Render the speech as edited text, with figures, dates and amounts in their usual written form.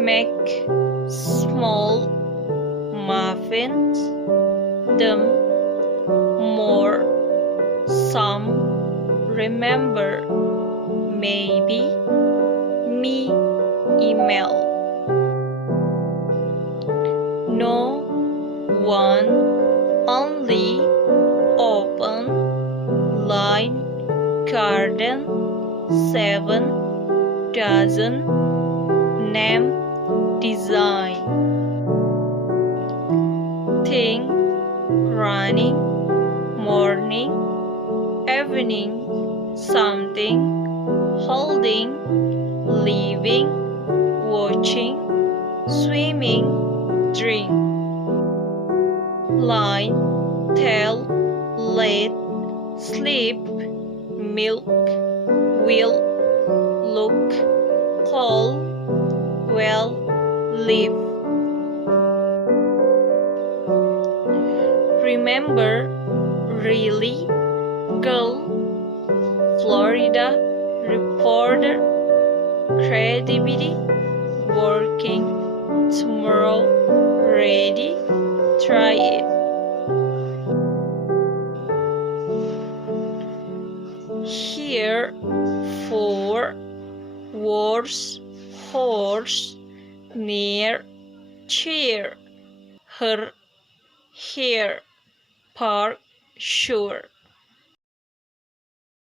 make small muffins, them more, some, remember, maybe, me, email. No one, only, open, line, garden, 7, dozen, name, design. Thing, running, morning, evening, something, holding, living, watching, swimming, drink. Line, tell, let, sleep, milk, will, look, call, well, live. Remember, really, girl, Florida, reporter, credibility, working, tomorrow, ready, try it. Here, for, worse, horse, near, chair, her, here, park, sure.